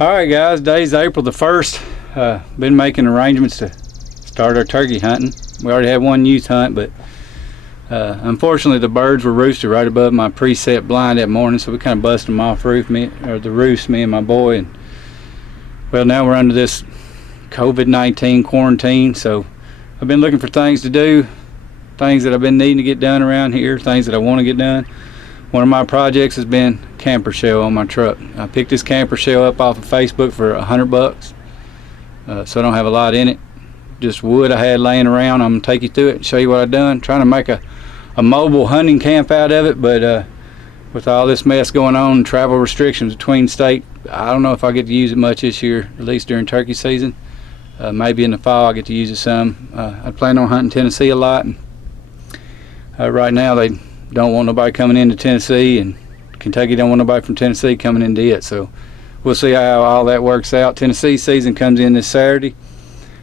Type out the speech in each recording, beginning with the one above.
Alright guys, today's April the 1st. Been making arrangements to start our turkey hunting. We already had one youth hunt, but unfortunately the birds were roosted right above my preset blind that morning, so we kind of busted them off the roost, me and my boy. And well, now we're under this COVID-19 quarantine, so I've been looking for things to do, things that I've been needing to get done around here, things that I want to get done. One of my projects has been camper shell on my truck. I picked this camper shell up off of Facebook for $100, so I don't have a lot in it. Just wood I had laying around. I'm gonna take you through it and show you what I've done. Trying to make a mobile hunting camp out of it, but with all this mess going on, travel restrictions between state, I don't know if I get to use it much this year, at least during turkey season. Maybe in the fall I get to use it some. I plan on hunting Tennessee a lot, and right now they don't want nobody coming into Tennessee, and Kentucky don't want nobody from Tennessee coming into it, so we'll see how all that works out. Tennessee season comes in this Saturday.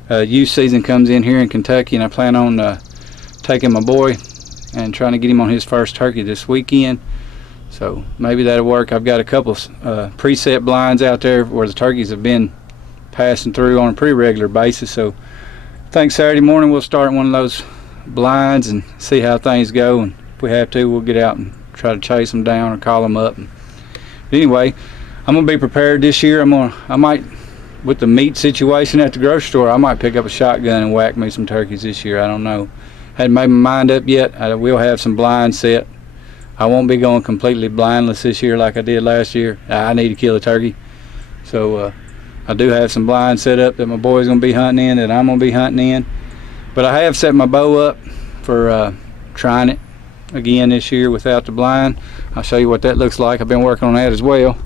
Youth season comes in here in Kentucky, and I plan on taking my boy and trying to get him on his first turkey this weekend, so maybe that'll work. I've got a couple preset blinds out there where the turkeys have been passing through on a pretty regular basis, so I think Saturday morning we'll start one of those blinds and see how things go, and if we have to, we'll get out and try to chase them down or call them up. But anyway, I'm gonna be prepared this year. I might, with the meat situation at the grocery store, I might pick up a shotgun and whack me some turkeys this year. I don't know. Hadn't made my mind up yet. I will have some blinds set. I won't be going completely blindless this year like I did last year. I need to kill a turkey, so I do have some blinds set up that my boy's gonna be hunting in, that I'm gonna be hunting in. But I have set my bow up for trying it again this year without the blind. I'll show you what that looks like. I've been working on that as well.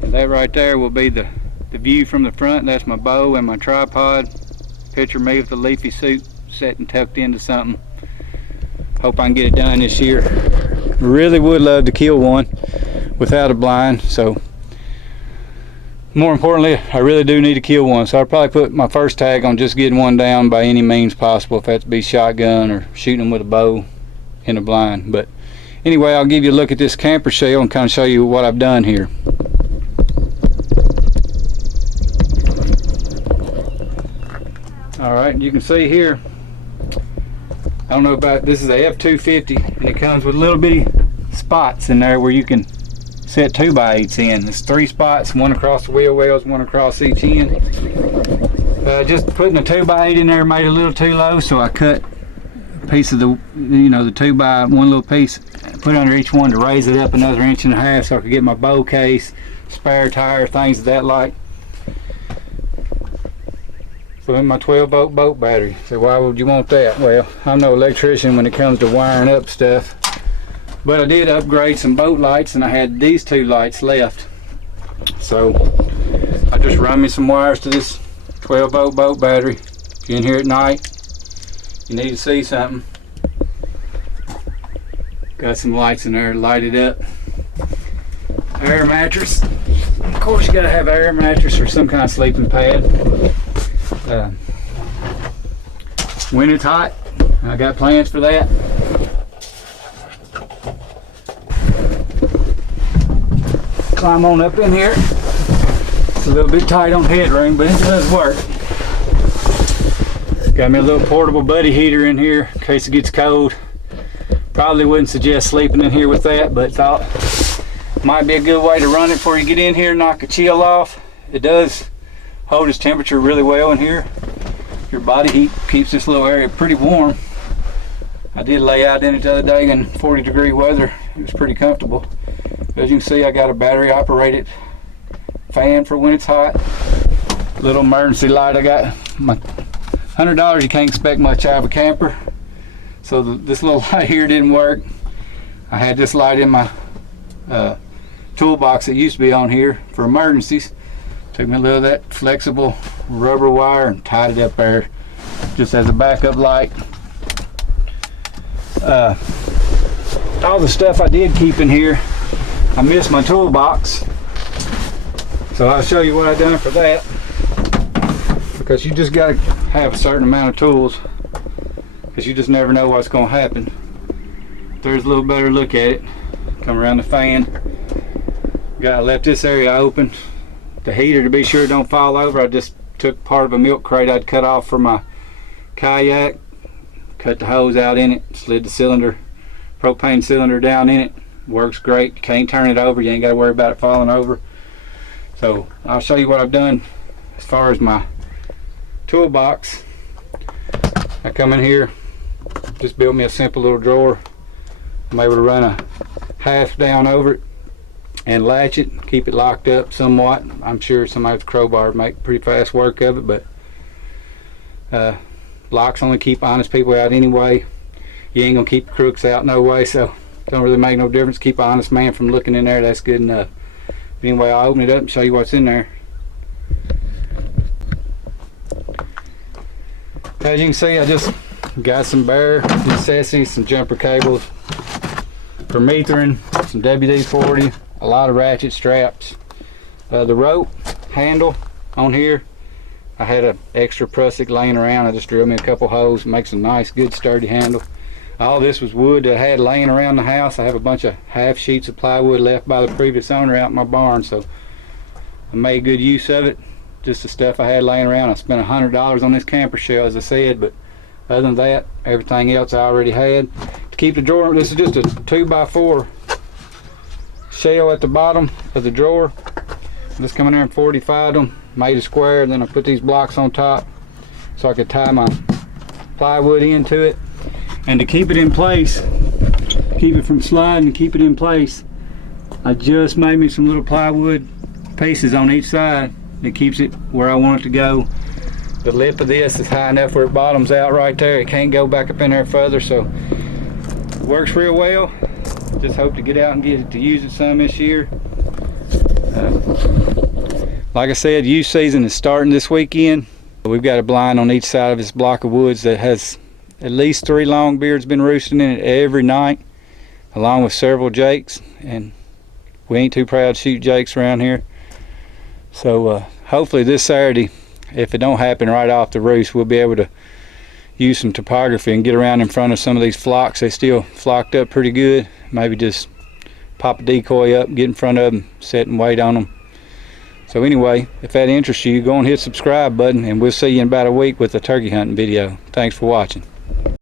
And that right there will be the view from the front. That's my bow and my tripod. Picture me with a leafy suit set and tucked into something. Hope I can get it done this year. Really would love to kill one without a blind, so more importantly, I really do need to kill one, so I'll probably put my first tag on just getting one down by any means possible, if that's be shotgun or shooting them with a bow in a blind. But anyway, I'll give you a look at this camper shell and kind of show you what I've done here. All right, you can see here, I don't know about, this is a F250, and it comes with little bitty spots in there where you can set 2x8s in. There's 3 spots, one across the wheel wells, one across each end. Just putting a 2x8 in there made it a little too low, so I cut a piece of the 2x1 little piece, put under each one to raise it up another 1.5 inches so I could get my bow case, spare tire, things of that like. So in my 12-volt boat battery. So why would you want that? Well, I'm no electrician when it comes to wiring up stuff, but I did upgrade some boat lights, and I had these 2 lights left, so I just run me some wires to this 12-volt boat battery. If you're in here at night, you need to see something. Got some lights in there lighted up. Air mattress. Of course you gotta have an air mattress or some kind of sleeping pad. When it's hot, I got plans for that. Climb on up in here. It's a little bit tight on headroom, but it does work. Got me a little portable buddy heater in here in case it gets cold. Probably wouldn't suggest sleeping in here with that, but thought might be a good way to run it before you get in here, knock a chill off. It does hold its temperature really well in here. Your body heat keeps this little area pretty warm. I did lay out in it the other day in 40-degree weather. It was pretty comfortable. As you can see, I got a battery operated fan for when it's hot. Little emergency light. I got my $100. You can't expect much out of a camper. So this little light here didn't work. I had this light in my toolbox that used to be on here for emergencies. Took me a little of that flexible rubber wire and tied it up there just as a backup light. All the stuff I did keep in here, I missed my toolbox, so I'll show you what I've done for that, because you just got to have a certain amount of tools, because you just never know what's going to happen. There's a little better look at it. come around the fan. I left this area open. The heater, to be sure it don't fall over, I just took part of a milk crate I'd cut off from my kayak, cut the hose out in it, slid the cylinder, propane cylinder down in it. Works great. Can't turn it over. You ain't got to worry about it falling over. So I'll show you what I've done as far as my toolbox. I come in here, just built me a simple little drawer. I'm able to run a hasp down over it and latch it, keep it locked up somewhat. I'm sure somebody with a crowbar would make pretty fast work of it, but locks only keep honest people out anyway. You ain't gonna keep crooks out no way, so don't really make no difference. Keep an honest man from looking in there, that's good enough. Anyway, I'll open it up and show you what's in there. As you can see, I just got some bare necessities, some jumper cables for metering, some WD-40, a lot of ratchet straps. The rope handle on here, I had an extra prusik laying around. I just drilled me a couple holes, makes a nice, good, sturdy handle. All this was wood that I had laying around the house. I have a bunch of half sheets of plywood left by the previous owner out in my barn, so I made good use of it. Just the stuff I had laying around. I spent $100 on this camper shell, as I said, but other than that, everything else I already had. To keep the drawer, this is just a 2x4 shell at the bottom of the drawer. Just come in there and 45'd them, made a square, and then I put these blocks on top so I could tie my plywood into it. And to keep it in place, keep it from sliding and keep it in place, I just made me some little plywood pieces on each side that keeps it where I want it to go. The lip of this is high enough where it bottoms out right there. It can't go back up in there further, so it works real well. Just hope to get out and get it to use it some this year. Like I said, youth season is starting this weekend. We've got a blind on each side of this block of woods that has at least 3 longbeards been roosting in it every night, along with several jakes, and we ain't too proud to shoot jakes around here. So hopefully this Saturday, if it don't happen right off the roost, we'll be able to use some topography and get around in front of some of these flocks. They still flocked up pretty good. Maybe just pop a decoy up, get in front of them, sit and wait on them. So anyway, if that interests you, go and hit the subscribe button, and we'll see you in about a week with a turkey hunting video. Thanks for watching.